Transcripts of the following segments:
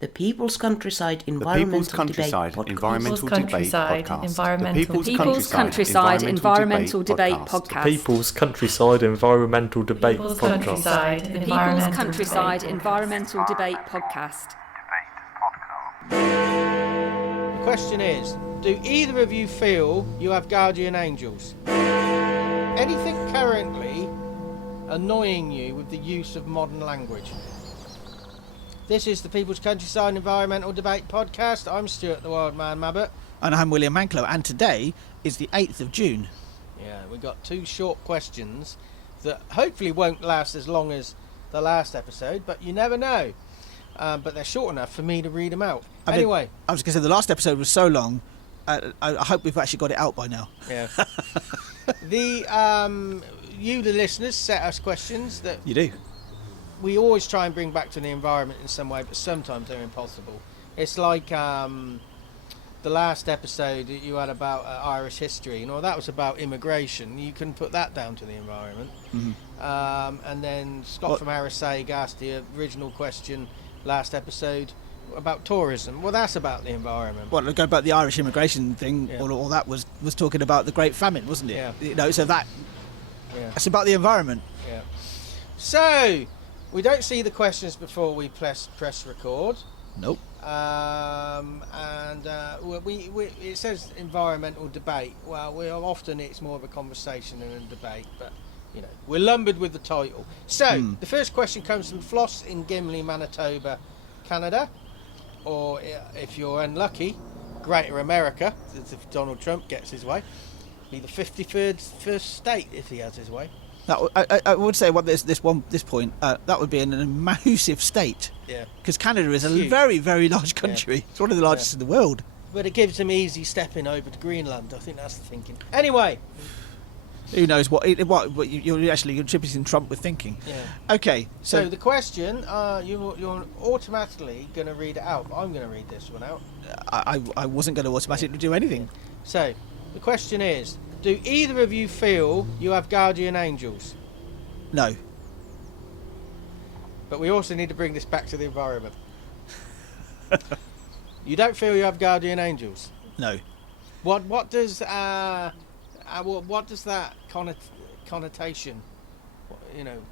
The People's Countryside The Environmental People's Countryside Debate Environmental Podcast. Debate Podcast. The People's Countryside Environmental Debate Podcast. People's Countryside Environmental Debate Podcast. The People's Countryside Environmental Debate Podcast. The question is, do either of you feel you have guardian angels? Anything currently annoying you with the use of modern language? This is the People's Countryside Environmental Debate Podcast. I'm Stuart the Wild Man Mabbott. And I'm William Manklow, and today is the 8th of June. Yeah, we've got two short questions that hopefully won't last as long as the last episode, but you never know. But they're short enough for me to read them out. Anyway. I was going to say, the last episode was so long, I hope we've actually got it out by now. Yeah. The listeners, set us questions that... You do? We always try and bring back to the environment in some way, but sometimes they're impossible. It's like the last episode that you had about Irish history. That was about immigration. You can put that down to the environment. Mm-hmm. And then Scott from Arisaig asked the original question last episode about tourism. Well, that's about the environment. Well, go back to the Irish immigration thing. Yeah. All that was talking about the Great Famine, wasn't it? Yeah. So that's about the environment. Yeah. So... we don't see the questions before we press record. Nope. It says environmental debate. Well, often it's more of a conversation than a debate, but we're lumbered with the title. So the first question comes from Floss in Gimli, Manitoba, Canada, or if you're unlucky, Greater America, if Donald Trump gets his way, be the 53rd first state if he has his way. I would say this point that would be in a massive state. Yeah. Because Canada is a very, very large country. Yeah. It's one of the largest in the world. But it gives them easy stepping over to Greenland. I think that's the thinking. Anyway. Who knows what you're attributing Trump with thinking. Yeah. Okay. So the question, you're automatically going to read it out. I'm going to read this one out. I wasn't going to automatically do anything. So the question is, do either of you feel you have guardian angels? No. But we also need to bring this back to the environment. You don't feel you have guardian angels? No. What does that connotation?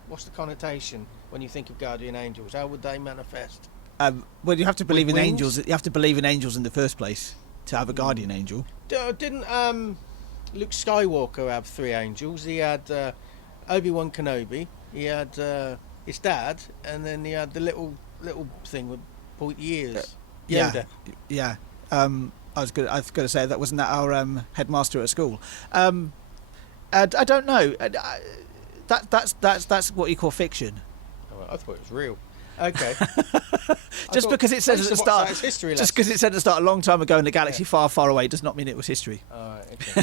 What's the connotation when you think of guardian angels? How would they manifest? Well, you have to believe in wings? angels. You have to believe in angels in the first place to have a guardian angel. Didn't Luke Skywalker have three angels? He had Obi-Wan Kenobi, he had his dad, and then he had the little thing with pointy ears. Yoda. Yeah. I was going to say that wasn't our headmaster at school. I don't know. That's what you call fiction. Oh, I thought it was real. Okay. Just because it said at the start, a long time ago in a galaxy far, far away, does not mean it was history. All right. Okay.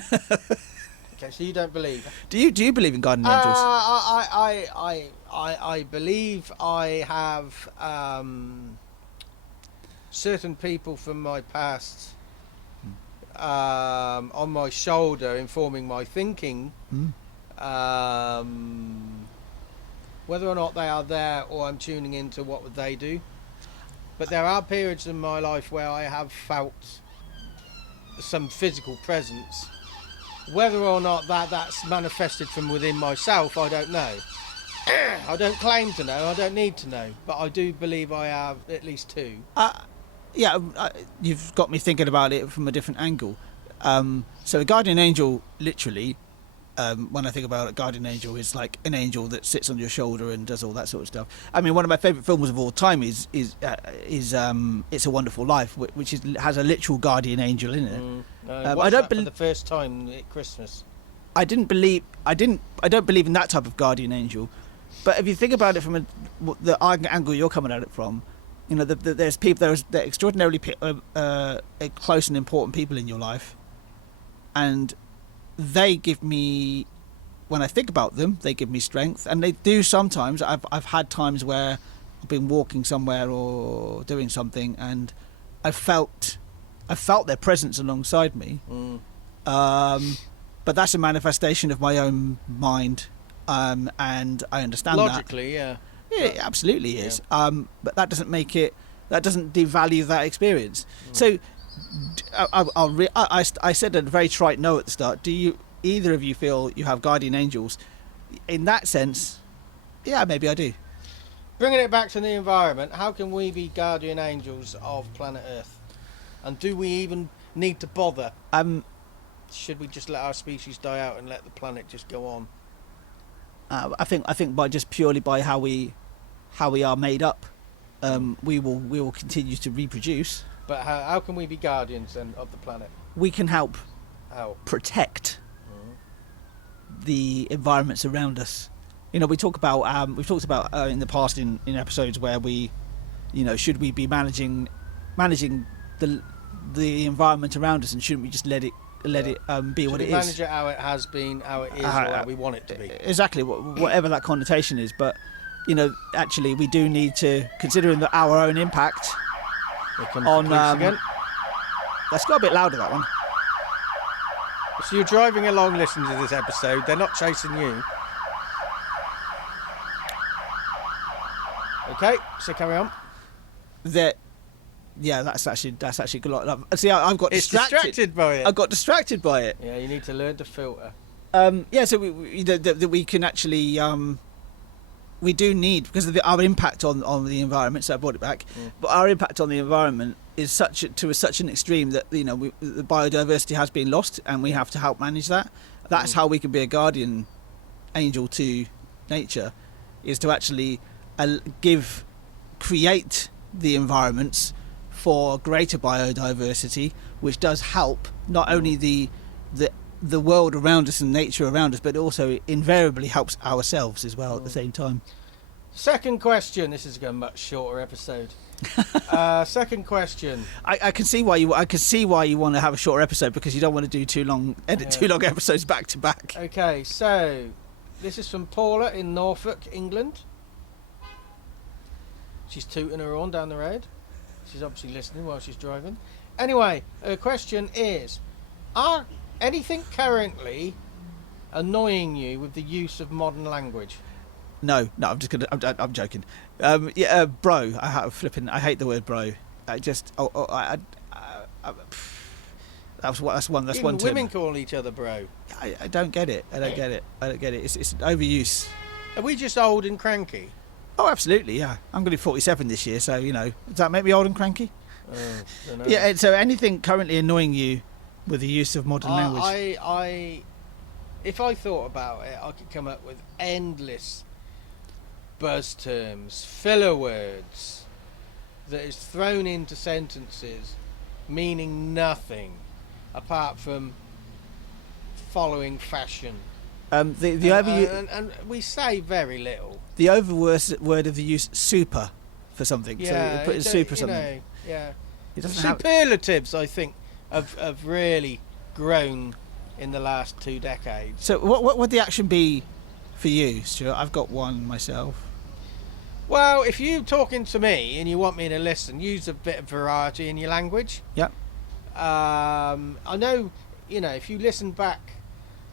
Okay. So you don't believe? Do you believe in guardian angels? I believe I have certain people from my past on my shoulder, informing my thinking. Whether or not they are there or I'm tuning into what would they do. But there are periods in my life where I have felt some physical presence. Whether or not that's manifested from within myself, I don't know. I don't claim to know, I don't need to know. But I do believe I have at least two. You've got me thinking about it from a different angle. So a guardian angel, literally, when I think about a guardian angel, is like an angel that sits on your shoulder and does all that sort of stuff. I mean, one of my favourite films of all time is It's a Wonderful Life, which has a literal guardian angel in it. I don't believe for the first time at Christmas. I don't believe in that type of guardian angel. But if you think about it from the angle you're coming at it from, there's extraordinarily close and important people in your life, and they give me, when I think about them, they give me strength, and they do sometimes. I've had times where I've been walking somewhere or doing something, and I felt their presence alongside me. But that's a manifestation of my own mind, and I understand logically, that. Yeah, it absolutely is. But that doesn't make it That doesn't devalue that experience. So I said a very trite no at the start. Do either of you feel you have guardian angels? In that sense, yeah, maybe I do. Bringing it back to the environment, how can we be guardian angels of planet Earth? And do we even need to bother? Should we just let our species die out and let the planet just go on? I think by just purely by how we are made up, we will continue to reproduce. But how can we be guardians then of the planet? We can help How? protect the environments around us. You know, we've talked about in the past in episodes where we, you know, should we be managing the environment around us, and shouldn't we just let it be what it is? Manage it how it has been, how it is, or how we want it to be. Exactly, whatever that connotation is. But you know, actually, we do need to, considering our own impact on. Again. That's got a bit louder, that one. So you're driving along listening to this episode. They're not chasing you. Okay, so carry on. Yeah, that's actually a good lot. See, I've got distracted by it. I got distracted by it. Yeah, you need to learn to filter. Yeah, so we can actually we do need, because of our impact on the environment. So I brought it back, but our impact on the environment is such an extreme that, you know, the biodiversity has been lost, and we have to help manage that. That's how we can be a guardian angel to nature, is to actually create the environments for greater biodiversity, which does help not only the world around us and nature around us, but also invariably helps ourselves as well at the same time. Second question. This is a much shorter episode. Second question. I can see why you want to have a shorter episode, because you don't want to do too long episodes back to back. Okay, so this is from Paula in Norfolk, England. She's tooting her horn down the road. She's obviously listening while she's driving. Anyway, her question is: are anything currently annoying you with the use of modern language? No, I'm joking. Bro. I hate the word bro. That's one. That's Even one term. women call each other bro. I don't get it. I don't get it. It's an overuse. Are we just old and cranky? Oh, absolutely. Yeah, I'm going to be 47 this year, so, you know, does that make me old and cranky? Don't know. Yeah. So anything currently annoying you with the use of modern language? If I thought about it, I could come up with endless buzz terms, filler words that is thrown into sentences meaning nothing apart from following fashion. And we say very little. The overworst word of the use, super, for something. Yeah, so you put in super something. Know, yeah. It doesn't Superlatives, I think, have really grown in the last 2 decades. So what would the action be for you, Stuart? I've got one myself. Well, if you're talking to me and you want me to listen, use a bit of variety in your language. Yep. I know, you know, if you listen back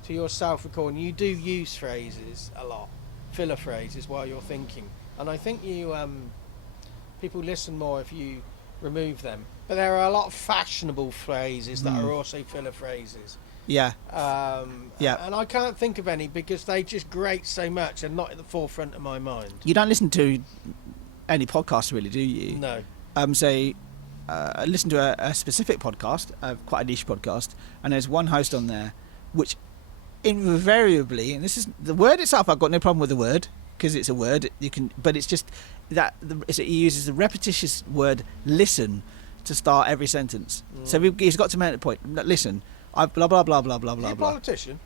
to your self-recording, you do use phrases a lot, filler phrases while you're thinking, and I think people listen more if you remove them. But there are a lot of fashionable phrases that are also filler phrases. Yeah. And I can't think of any because they just grate so much and not at the forefront of my mind. You don't listen to any podcasts, really, do you? No. I listen to a specific podcast, quite a niche podcast, and there's one host on there which invariably, and this is the word itself, I've got no problem with the word because it's a word, but it's just that he uses the repetitious word listen to start every sentence. So he's got to make a point. Listen, I've blah blah blah blah blah blah. Are you a politician?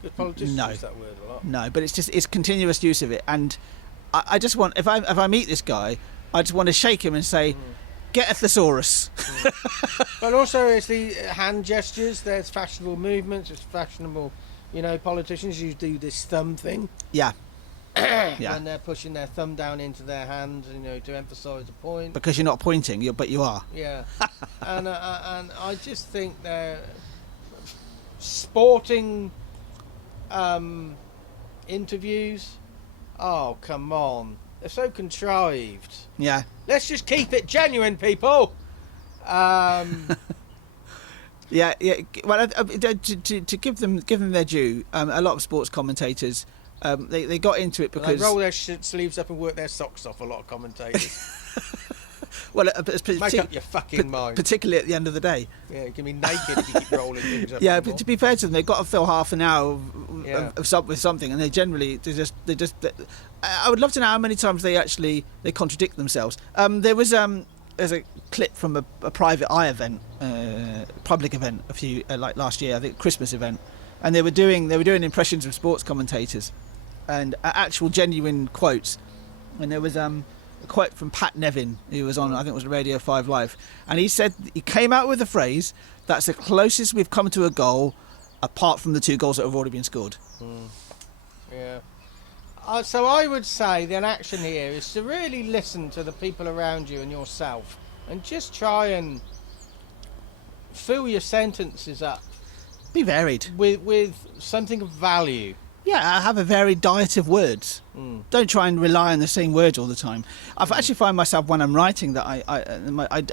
Because politicians use that word a lot. No, but it's continuous use of it, and I just want, if I meet this guy, I just want to shake him and say, get a thesaurus. But also it's the hand gestures. There's fashionable movements. It's fashionable, you know, politicians do this thumb thing. Yeah. Yeah. And they're pushing their thumb down into their hand, you know, to emphasise a point. Because you're not pointing, but you are. Yeah. and I just think they're sporting interviews. Oh, come on. They're so contrived. Yeah. Let's just keep it genuine, people. Yeah. Well, to give them their due, a lot of sports commentators, they got into it because they roll their sleeves up and work their socks off. A lot of commentators. well, Make up your fucking mind. Particularly at the end of the day. Yeah, you can be naked if you keep rolling things up. Yeah, anymore. but to be fair to them, they've got to fill half an hour with something, and they generally I would love to know how many times they contradict themselves. There's a clip from a private eye event, public event a few like last year, I think Christmas event, and they were doing impressions of sports commentators, and actual genuine quotes, and there was a quote from Pat Nevin, who was on, I think it was Radio 5 Live, and he said he came out with a phrase that's the closest we've come to a goal, apart from the 2 goals that have already been scored. Yeah. So I would say the action here is to really listen to the people around you and yourself, and just try and fill your sentences up. Be varied. With something of value. Yeah, have a varied diet of words. Don't try and rely on the same words all the time. I actually find myself when I'm writing that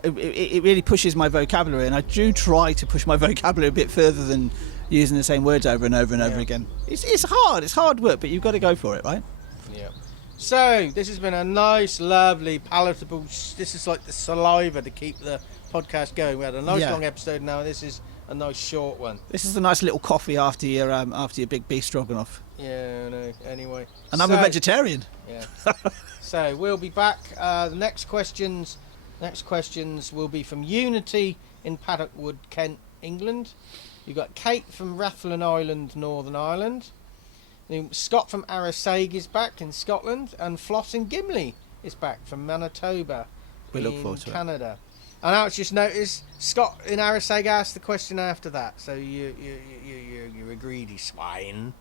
it really pushes my vocabulary, and I do try to push my vocabulary a bit further than using the same words over and over and over again. It's hard work, but you've got to go for it, right? Yeah. So this has been a nice, lovely, palatable. This is like the saliva to keep the podcast going. We had a nice long episode now. This is a nice short one. This is a nice little coffee after your big beef stroganoff. Yeah, I know. Anyway. And I'm a vegetarian. Yeah. So we'll be back. The next questions will be from Unity in Paddockwood, Kent, England. You've got Kate from Rathlin Island, Northern Ireland. Scott from Arisaig is back in Scotland, and Floss in Gimli is back from Manitoba in Canada. And I just noticed Scott in Arisaig asked the question after that. So you're a greedy swine.